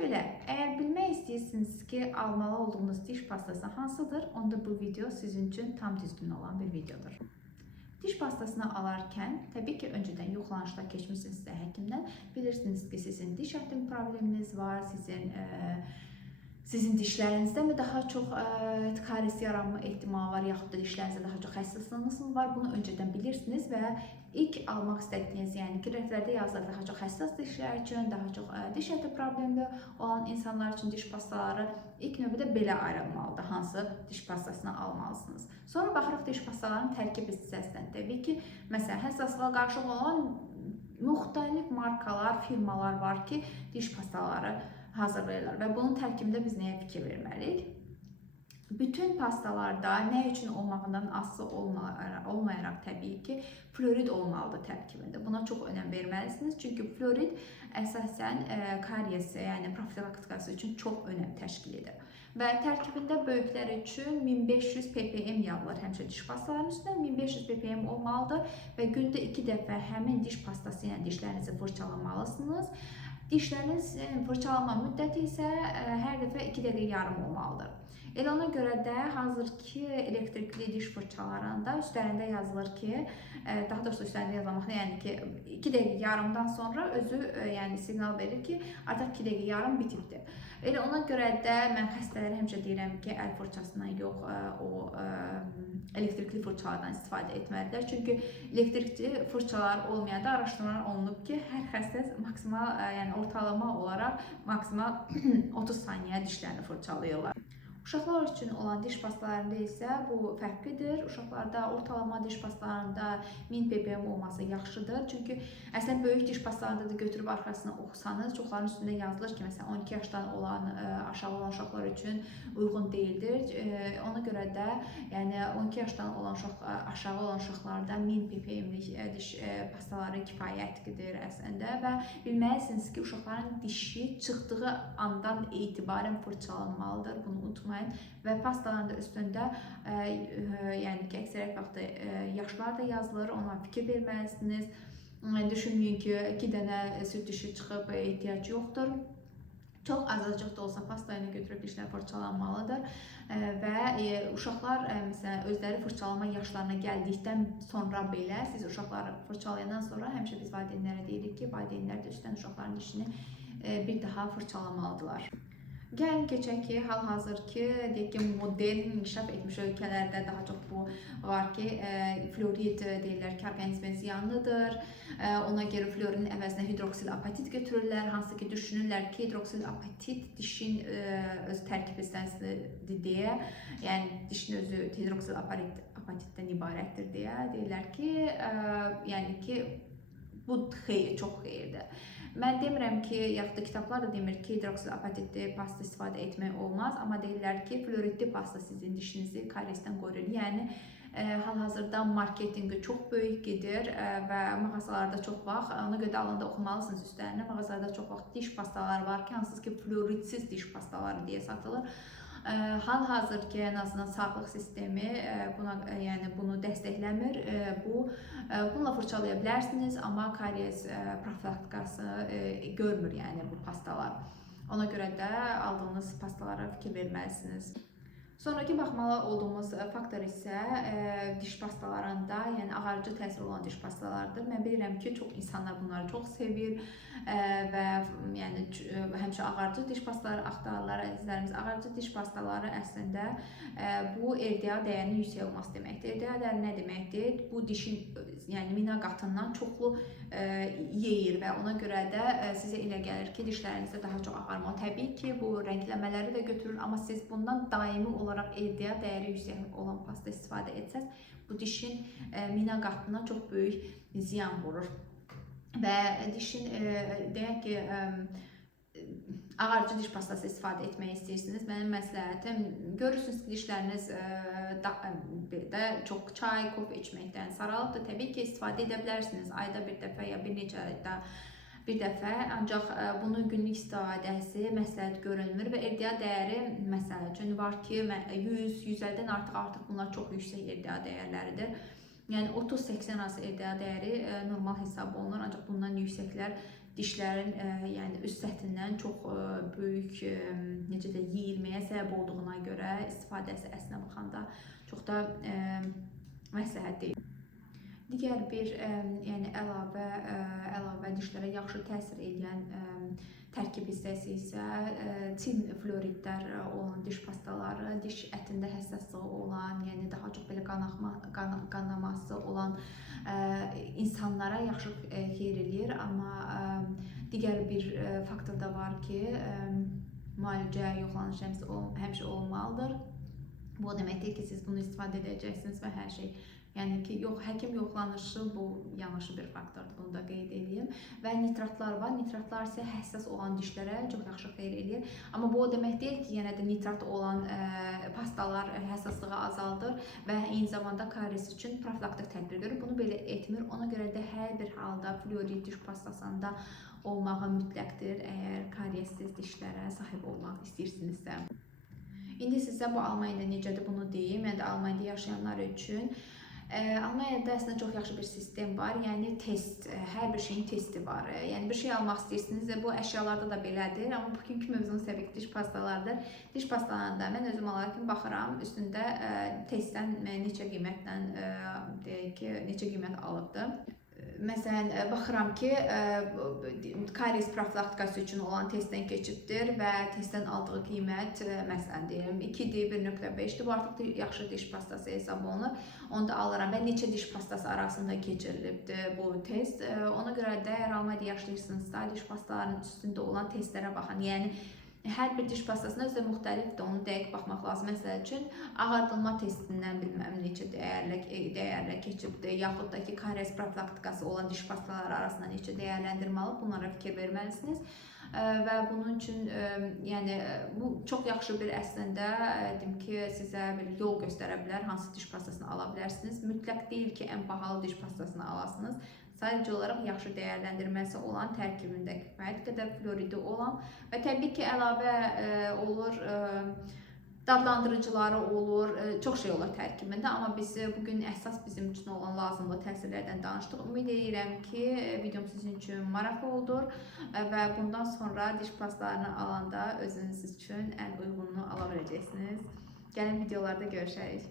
belə, əgər bilmək istəyirsiniz ki, almalı olduğunuz diş pastası hansıdır, onda bu video sizin üçün tam düzgün olan bir videodur. Diş pastasını alarkən, təbii ki, öncədən yoxlanışda keçmişsinizsə həkimdən, bilirsiniz ki, sizin diş ətim probleminiz var, sizin dişlərinizdə mi daha çox karies yaranma ehtimalı var, yaxud da dişlərinizdə daha çox həssaslığınız mı var, bunu öncədən bilirsiniz və ilk almaq istədiyiniz, yəni ki, rəflərdə yazılır daha çox həssas dişlər üçün, daha çox diş əti problemi olan insanlar üçün diş pastaları ilk növbədə belə ayrılmalıdır, hansı diş pastasını almalısınız. Sonra baxırıq diş pastalarının tərkib hissəsindən. Təbii ki, məsələn, həssaslığa qarşı olan müxtəlif markalar, firmalar var ki, diş pastaları hazırlayırlar və bunun tərkibində biz nəyə fikir verməliyik? Bütün pastalarda nə üçün olmağından asılı olmayaraq təbii ki, florid olmalıdır tərkibində. Buna çox önəm verməlisiniz. Çünki florid əsasən kariyesi, yəni profilaktikası üçün çox önəm təşkil edir. Və tərkibində böyüklər üçün 1500 ppm yazılır həmişə diş pastalarının üstünə. 1500 ppm olmalıdır və gündə 2 dəfə həmin diş pastası ilə dişlərinizi fırçalamalısınız. Dişlərinizin fırçalama müddəti isə hər dəfə 2 dəqiqə yarım olmalıdır. Elə ona görə də hazırki elektrikli diş fırçalarında üstlərində yazılır ki, daha doğrusu üstlərində yazılmaqda, yəni ki, 2 dəqiqə yarımdan sonra özü yəni siqnal verir ki, artıq 2 dəqiqə yarım bitibdir. Elə ona görə də mən xəstələrə həmişə deyirəm ki, əl fırçasından yox, elektrikli fırçalardan istifadə etməlidirlər. Çünki elektrikli fırçalar olmayanda araşdırmalar olunub ki, hər xəstə maksimal, yəni ortalama olaraq maksimal 30 saniyə dişlərini fırçalayırlar. Uşaqlar üçün olan diş pastalarında isə bu fərqlidir. Uşaqlarda ortalama diş pastalarında 1000 ppm olması yaxşıdır. Çünki əslində böyük diş pastalarında da götürüb arxasına oxusanız, çoxların üstündə yazılır ki, məsələn 12 yaşdan olan, aşağı olan uşaqlar üçün uyğun deyildir. Ona görə də, yəni 12 yaşdan olan aşağı olan uşaqlarda 1000 ppmlik diş pastaları kifayətlidir əslində və bilməlisiniz ki, uşaqların dişi çıxdığı andan etibarən fırçalanmalıdır. Bunu unutmayın. Və pastaların da üstündə yəni ki, əksəriyyət vaxtı yaşlar da yazılır, ona fikir verməlisiniz. Düşünməyin ki, 2 dənə süd dişi çıxıb ehtiyac yoxdur. Çox azacıq da olsa pasta ilə götürüb dişlər fırçalanmalıdır və uşaqlar məsələn özləri fırçalama yaşlarına gəldikdən sonra belə siz uşaqları fırçalayandan sonra həmişə biz valideynlərə deyirik ki, valideynlər də üstdən uşaqların dişini bir daha fırçalamalıdırlar. Gəlin keçək ki, hal-hazırki deyək ki, modern inkişaf etmiş ölkələrdə daha çox bu var ki, florid deyirlər ki, orqanizmə ziyanlıdır. Ona görə floridin əvəzinə hidroksil apatit götürürlər, hansı ki, düşünürlər ki, hidroksil apatit dişin öz tərkib hissəsidir deyə, yəni dişin özü hidroksil apatitdən ibarətdir deyə deyirlər ki, yəni ki, bu xeyir, çox xeyirdir. Mən demirəm ki, yaxud da kitablar da demir ki, hidroksil apatitli pasta istifadə etmək olmaz, amma deyirlər ki, floridli pasta sizin dişinizi kariesdən qoruyur. Yəni, hal-hazırda marketinqi çox böyük gedir və mağazalarda çox vaxt, ona görə də alanda oxumalısınız üstlərinə, mağazalarda çox vaxt diş pastaları var ki, hansız ki, floridsiz diş pastaları deyə satılır. Hal-hazır ki, ən azından sağlıq sistemi bunu dəstəkləmir. Bununla fırçalaya bilərsiniz, amma karies profilaktikası görmür yəni bu pastalar. Ona görə də aldığınız pastalara fikir verməlisiniz. Sonraki baxmalı olduğumuz faktor isə diş pastalarında, yəni ağarıcı təsir olan diş pastalarıdır. Mən bilirəm ki, çox insanlar bunları çox sevir və yəni həmişə ağarıcı diş pastaları axtarırlar əzizlərimiz. Ağarıcı diş pastaları əslində bu RDA dəyərinin yüksək olması deməkdir. RDA dəyəri nə deməkdir? Bu dişin yəni mina qatından çoxlu yeyir və ona görə də sizə elə gəlir ki, dişlərinizdə daha çox ağarma. Təbii ki, bu rəngləmələri də götürür, amma siz bundan daimi olaraq RDA dəyəri yüksək olan pasta istifadə etsəz, bu dişin mina qatına çox böyük ziyan vurur. Və dişin, deyək ki, ağarıcı diş pastası istifadə etmək istəyirsiniz. Mənim məsləhətim, görürsünüz ki, dişləriniz çox çay, kofe içməkdən saralıbdır. Təbii ki, istifadə edə bilərsiniz. Ayda bir dəfə ya bir neçə ayda bir dəfə, ancaq bunun günlük istifadəsi məsləhət görülmür və RDA dəyəri məsəl üçün var ki, 100-150-dən artıq bunlar çox yüksək RDA dəyərləridir. Yəni 30-80 arası RDA dəyəri normal hesab olunur, ancaq bundan yüksəklər dişlərin yəni üst səthindən çox böyük necə də yeyilməyə səbəb olduğuna görə istifadəsi əslinə baxanda çox da məsləhət deyil. Digər bir yəni əlavə dişlərə yaxşı təsir edən tərkib hissəsi isə tin fluoridlər olan diş pastaları, diş ətində həssaslığı olan, yəni daha çox belə qanaması olan insanlara yaxşı xeyir eləyir, amma digər bir faktor da var ki, müalicə, yoxlanış həmişə olmalıdır. Bu o demək deyil ki, siz bunu istifadə edəcəksiniz və hər şey. Yəni ki, həkim yoxlanışı bu yanlış bir faktordur, bunu da qeyd edeyim. Və nitratlar var. Nitratlar isə həssas olan dişlərə çox yaxşı xeyir eləyir. Amma bu o demək deyil ki, yenə də nitrat olan pastalar həssaslığı azaldır və eyni zamanda karies üçün profilaktik tədbir görür. Bunu belə etmir. Ona görə də hər bir halda fluorid diş pastasında olmağı mütləqdir, əgər kariessiz dişlərə sahib olmaq istəyirsinizsə. İndi sizə bu Almaniyada necədir bunu deyim. Yəni də Almaniyada yaşayanlar üçün Almaniyada əslində çox yaxşı bir sistem var. Yəni test, hər bir şeyin testi var. Yəni bir şey almaq istəyirsiniz, bu əşyalarda da belədir. Amma bugünkü mövzumuz təbii ki, diş pastalarıdır. Diş pastalarında mən özüm alarkən baxıram, üstündə testdən neçə qiymətdən deyək ki, neçə qiymət alıbdır. Məsələn, baxıram ki, karies profilaktikası üçün olan testdən keçibdir və testdən aldığı qiymət, məsələn deyim, 2-dir, 1.5-dir. Bu artıq yaxşı diş pastası hesab olunur. Onu da alıram və neçə diş pastası arasında keçirilibdir bu test. Ona görə də əgər Almaniyada yaşayırsınızsa, diş pastalarının üstündə olan testlərə baxın. Yəni hər bir diş pastasına özü müxtəlifdir, onu dəqiq baxmaq lazım. Məsəl üçün, ağardılma testindən bilməm neçə dəyərlə keçibdir, yaxud da ki, karies profilaktikası olan diş pastaları arasında neçə dəyərləndirmə alıb, bunlara fikir verməlisiniz. Və bunun üçün, yəni, bu çox yaxşı bir əslində, deyim ki, sizə bir yol göstərə bilər, hansı diş pastasını ala bilərsiniz. Mütləq deyil ki, ən bahalı diş pastasını alasınız. Sadəcə olaraq yaxşı dəyərləndirməsi olan, tərkibində kifayət qədər fluoridi olan və təbii ki, əlavə olur, dadlandırıcıları olur, çox şey olur tərkibində, amma biz bugün əsas bizim üçün olan lazımlı təsirlərdən danışdıq. Ümid edirəm ki, videom sizin üçün maraqlı olur və bundan sonra diş pastalarını alanda özünüz üçün ən uyğununu ala biləcəksiniz. Gəlin videolarda görüşərik.